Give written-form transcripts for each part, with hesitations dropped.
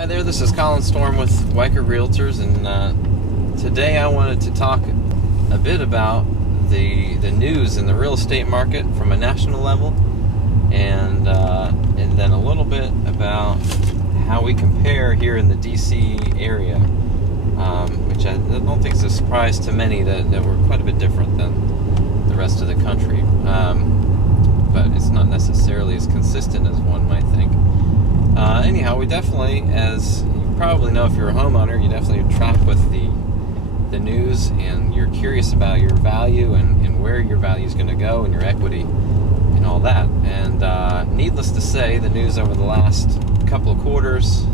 Hi there, this is Colin Storm with Weicker Realtors, and today I wanted to talk a bit about the news in the real estate market from a national level, and then a little bit about how we compare here in the DC area, which I don't think is a surprise to many that we're quite a bit different than the rest of the country, but it's not necessarily as consistent as one might think. Anyhow, we definitely, as you probably know if you're a homeowner, you definitely track with the news, and you're curious about your value and where your value is going to go and your equity and all that. And needless to say, the news over the last couple of quarters,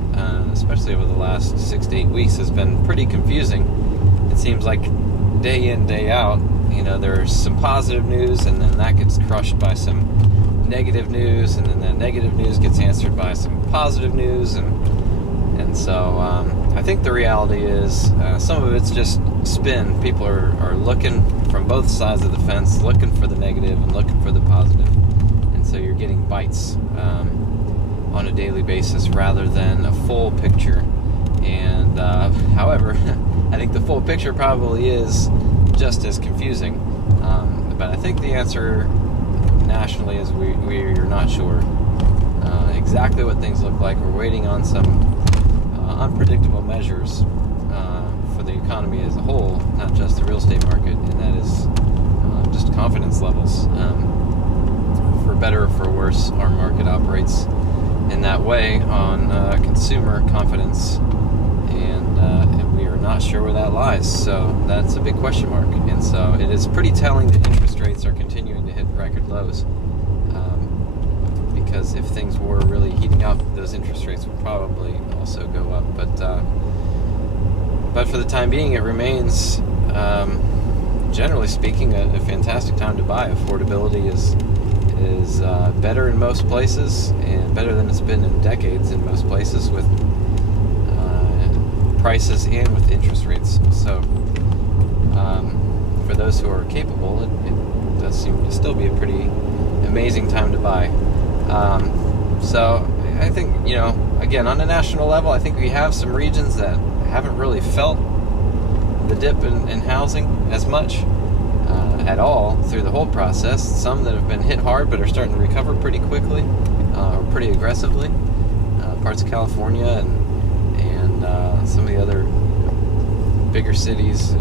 especially over the last 6 to 8 weeks, has been pretty confusing. It seems like day in, day out, there's some positive news, and then that gets crushed by some negative news, and then that negative news gets answered by some positive news, and so I think the reality is some of it's just spin. People are looking from both sides of the fence, looking for the negative and looking for the positive, and so you're getting bites on a daily basis rather than a full picture. And however, I think the full picture probably is just as confusing, but I think the answer nationally is we're not sure exactly what things look like. We're waiting on some unpredictable measures for the economy as a whole, not just the real estate market, and that is just confidence levels. For better or for worse, our market operates in that way on consumer confidence, and we are not sure where that lies, so that's a big question mark. And so it is pretty telling that interest rates are continuing to hit record lows, because if things were really heating up, those interest rates would probably also go up. But for the time being, it remains, generally speaking, a fantastic time to buy. Affordability is better in most places, and better than it's been in decades in most places, with prices and with interest rates. So for those who are capable, it does seem to still be a pretty amazing time to buy. So I think, again, on a national level, I think we have some regions that haven't really felt the dip in housing as much at all through the whole process. Some that have been hit hard but are starting to recover pretty quickly, or pretty aggressively. Parts of California and some of the other bigger cities,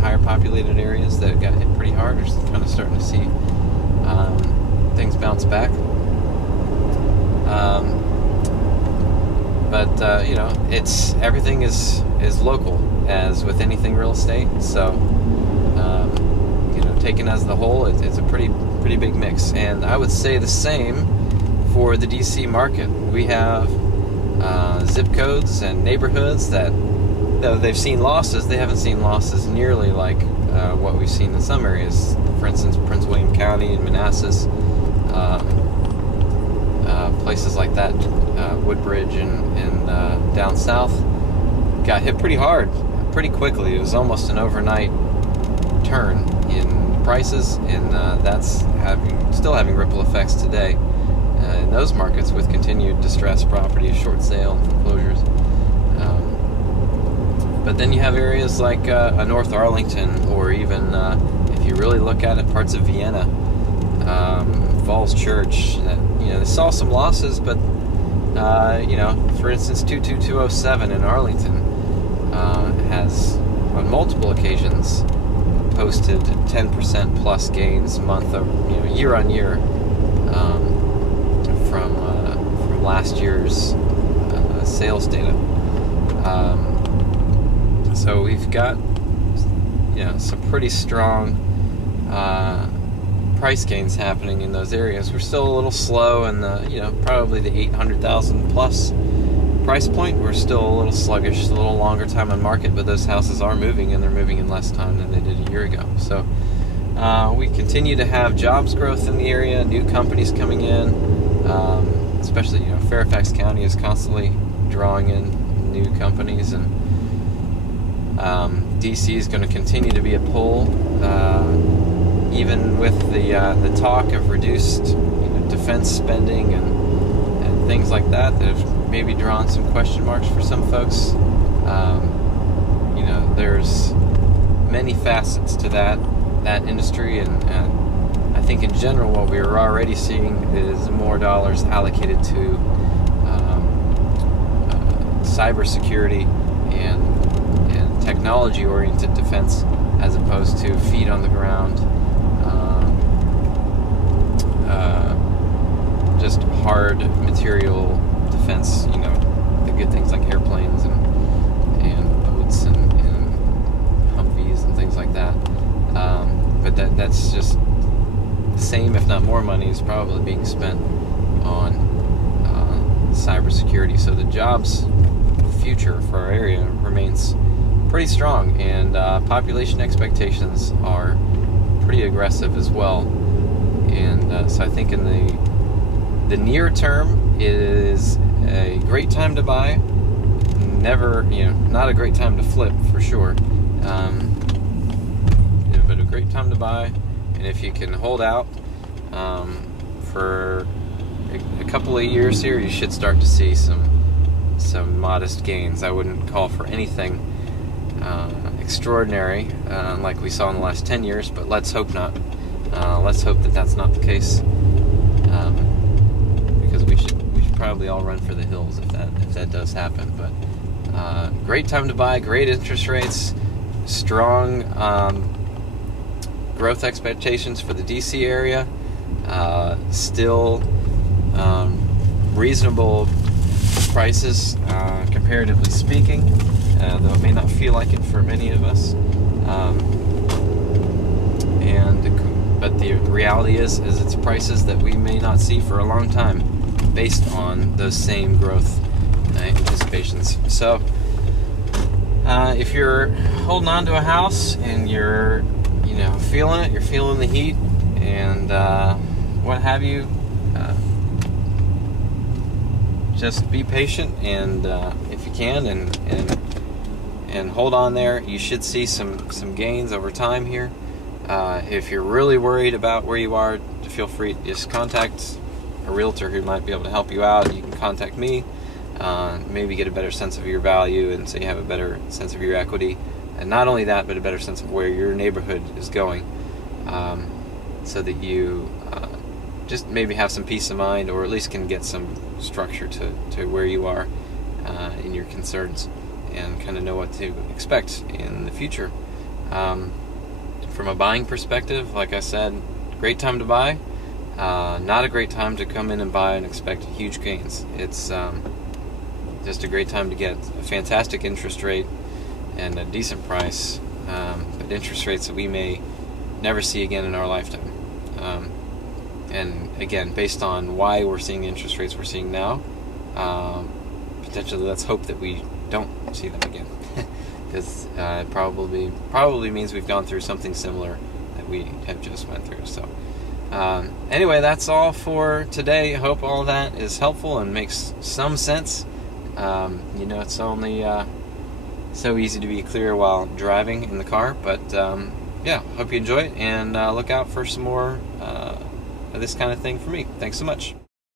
higher populated areas that got hit pretty hard, are kind of starting to see things bounce back. But it's everything is local, as with anything real estate. So taken as the whole, it's a pretty big mix. And I would say the same for the DC market. We have zip codes and neighborhoods that, though they've seen losses, they haven't seen losses nearly like what we've seen in some areas. For instance, Prince William County and Manassas, places like that, Woodbridge and down south, got hit pretty hard, pretty quickly. It was almost an overnight turn in prices, and that's still having ripple effects today in those markets, with continued distressed property, short sale, foreclosures. But then you have areas like North Arlington, or even if you really look at it, parts of Vienna, Falls Church, that they saw some losses, but for instance, 22207 in Arlington has on multiple occasions posted 10% plus gains year on year from last year's sales data. So we've got some pretty strong price gains happening in those areas. We're still a little slow in the probably the 800,000 plus price point. We're still a little sluggish, a little longer time on market, but those houses are moving, and they're moving in less time than they did a year ago. So we continue to have jobs growth in the area, new companies coming in, especially Fairfax County is constantly drawing in new companies, and DC is going to continue to be a pull, even with the talk of reduced defense spending and things like that have maybe drawn some question marks for some folks. There's many facets to that industry, and I think in general what we are already seeing is more dollars allocated to cybersecurity and technology-oriented defense, as opposed to feet on the ground, just hard material defense. The good things like airplanes and boats and Humvees and things like that. But that's just the same, if not more money, is probably being spent on cybersecurity. So the jobs future for our area remains pretty strong, and population expectations are pretty aggressive as well. And so I think in the near term, it is a great time to buy. Never, not a great time to flip for sure. But a great time to buy, and if you can hold out for a couple of years here, you should start to see some modest gains. I wouldn't call for anything extraordinary like we saw in the last 10 years, but let's hope not. Let's hope that that's not the case, because we should probably all run for the hills if that does happen. But great time to buy, great interest rates, strong growth expectations for the DC area, still reasonable prices, comparatively speaking, though it may not feel like it for many of us. But the reality is it's prices that we may not see for a long time, based on those same growth anticipations. So, if you're holding on to a house and you're feeling it, you're feeling the heat, and what have you, just be patient, and if you can, and hold on there. You should see some gains over time here. If you're really worried about where you are, feel free to just contact a realtor who might be able to help you out. You can contact me, maybe get a better sense of your value, and so you have a better sense of your equity, and not only that, but a better sense of where your neighborhood is going, so that you just maybe have some peace of mind, or at least can get some structure to where you are in your concerns, and kind of know what to expect in the future. From a buying perspective, like I said, great time to buy. Not a great time to come in and buy and expect huge gains. It's just a great time to get a fantastic interest rate and a decent price, but interest rates that we may never see again in our lifetime. And again, based on why we're seeing the interest rates we're seeing now, potentially let's hope that we don't see them again. Because it probably means we've gone through something similar that we have just went through. So anyway, that's all for today. I hope all that is helpful and makes some sense. It's only so easy to be clear while driving in the car, but yeah, hope you enjoy it, and look out for some more of this kind of thing for me. Thanks so much.